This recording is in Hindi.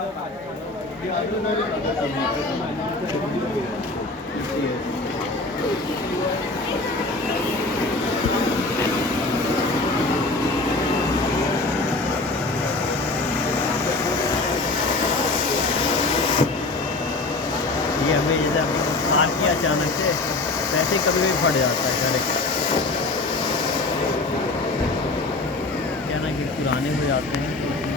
ये हमें जैसे नुकसान किया अचानक से, वैसे कभी भी फट जाता है डायरेक्ट। क्या ना कि पुराने हो जाते हैं।